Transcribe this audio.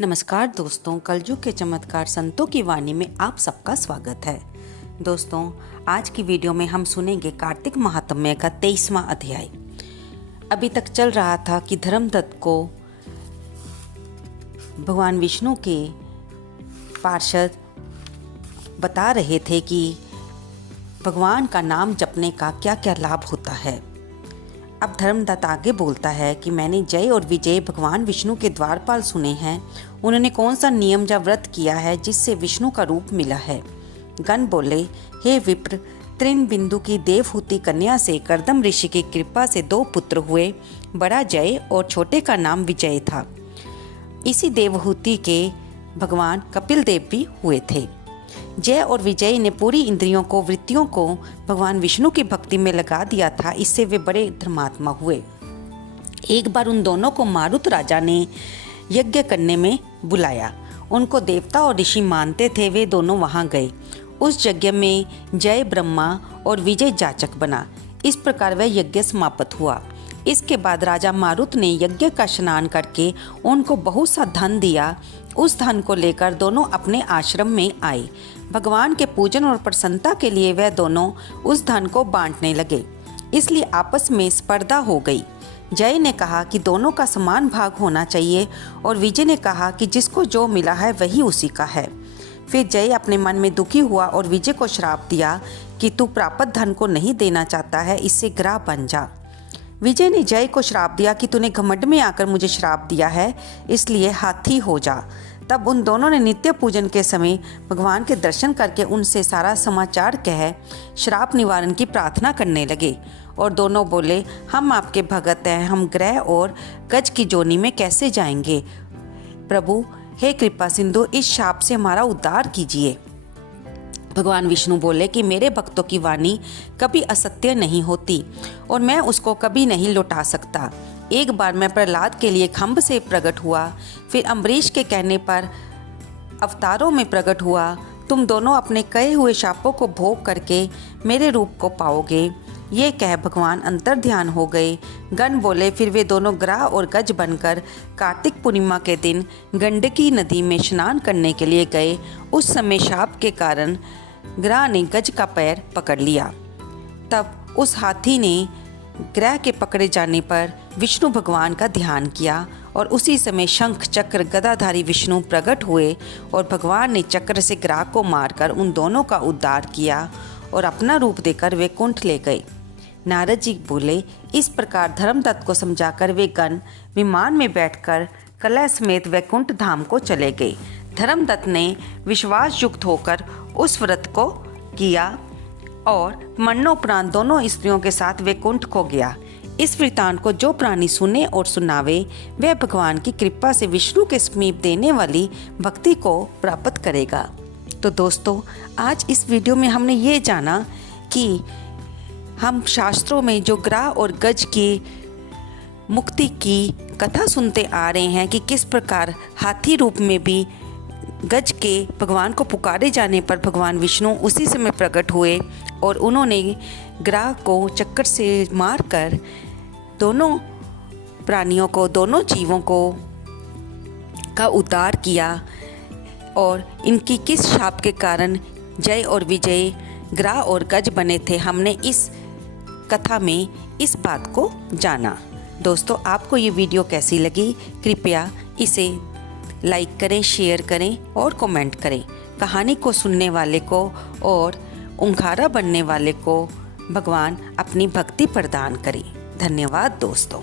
नमस्कार दोस्तों, कलयुग के चमत्कार संतों की वाणी में आप सबका स्वागत है। दोस्तों, आज की वीडियो में हम सुनेंगे कार्तिक महात्म्य का 23वां अध्याय। अभी तक चल रहा था कि धर्मदत्त को भगवान विष्णु के पार्षद बता रहे थे कि भगवान का नाम जपने का क्या क्या लाभ होता है। अब धर्मदत्त आगे बोलता है कि मैंने जय और विजय भगवान विष्णु के द्वारपाल सुने हैं। उन्होंने कौन सा नियम या व्रत किया है जिससे विष्णु का रूप मिला है। गण बोले, हे विप्र, तृण बिंदु की देवहूति कन्या से कर्दम ऋषि की कृपा से 2 पुत्र हुए। बड़ा जय और छोटे का नाम विजय था। इसी देवहूति के भगवान कपिल देव भी हुए थे। जय और विजय ने पूरी इंद्रियों को, वृत्तियों को भगवान विष्णु की भक्ति में लगा दिया था। इससे वे बड़े धर्मात्मा हुए। एक बार उन दोनों को मारुत राजा ने यज्ञ करने में बुलाया। उनको देवता और ऋषि मानते थे। वे दोनों वहां गए। उस यज्ञ में जय ब्रह्मा और विजय जाचक बना। इस प्रकार वह यज्ञ समाप्त हुआ। इसके बाद राजा मारुत ने यज्ञ का स्नान करके उनको बहुत सा धन दिया। उस धन को लेकर दोनों अपने आश्रम में आए। भगवान के पूजन और प्रसन्नता के लिए वह दोनों उस धन को बांटने लगे। इसलिए आपस में स्पर्धा हो गई। जय ने कहा कि दोनों का समान भाग होना चाहिए और विजय ने कहा कि जिसको जो मिला है वही उसी का है। फिर जय अपने मन में दुखी हुआ और विजय को श्राप दिया कि तू प्राप्त धन को नहीं देना चाहता है, इससे ग्राह बन जा। विजय ने जय को श्राप दिया कि तूने घमंड में आकर मुझे श्राप दिया है, इसलिए हाथी हो जा। तब उन दोनों ने नित्य पूजन के समय भगवान के दर्शन करके उनसे सारा समाचार कह श्राप निवारण की प्रार्थना करने लगे। और दोनों बोले, हम आपके भगत हैं, हम ग्रह और गज की जोनी में कैसे जाएंगे। प्रभु, हे कृपा सिंधु, इस शाप से हमारा उद्धार कीजिए। भगवान विष्णु बोले कि मेरे भक्तों की वाणी कभी असत्य नहीं होती और मैं उसको कभी नहीं लौटा सकता। एक बार मैं प्रहलाद के लिए खम्भ से प्रकट हुआ, फिर अम्बरीश के कहने पर अवतारों में प्रकट हुआ। तुम दोनों अपने कहे हुए शापों को भोग करके मेरे रूप को पाओगे। ये कह भगवान अंतर ध्यान हो गए। गण बोले, फिर वे दोनों ग्राह और गज बनकर कार्तिक पूर्णिमा के दिन गंडकी नदी में स्नान करने के लिए गए। उस समय शाप के कारण ग्राह ने गज का पैर पकड़ लिया। तब उस हाथी ने ग्रह के पकड़े जाने पर विष्णु भगवान का ध्यान किया और उसी समय शंख चक्र गदाधारी विष्णु प्रकट हुए और भगवान ने चक्र से ग्रह को मारकर उन दोनों का उद्धार किया और अपना रूप देकर वे कुंठ ले गए। नारद जी बोले, इस प्रकार धर्मदत्त को समझाकर वे गण विमान में बैठकर कलह समेत वैकुंठ धाम को चले गए। धर्मदत्त ने विश्वास युक्त होकर उस व्रत को किया और मरणोपरांत दोनों स्त्रियों के साथ वैकुंठ को गया। इस वृतांत को जो प्राणी सुने और सुनावे वह भगवान की कृपा से विष्णु के समीप देने वाली भक्ति को प्राप्त करेगा। तो दोस्तों, आज इस वीडियो में हमने ये जाना कि हम शास्त्रों में जो ग्राह और गज की मुक्ति की कथा सुनते आ रहे हैं कि किस प्रकार हाथी रूप में भी गज के भगवान को पुकारे जाने पर भगवान विष्णु उसी समय प्रकट हुए और उन्होंने ग्राह को चक्कर से मारकर दोनों प्राणियों को, दोनों जीवों को का उद्धार किया। और इनकी किस शाप के कारण जय और विजय ग्राह और गज बने थे, हमने इस कथा में इस बात को जाना। दोस्तों, आपको ये वीडियो कैसी लगी? कृपया इसे लाइक करें, शेयर करें और कमेंट करें। कहानी को सुनने वाले को और उंघारा बनने वाले को भगवान अपनी भक्ति प्रदान करें। धन्यवाद दोस्तों।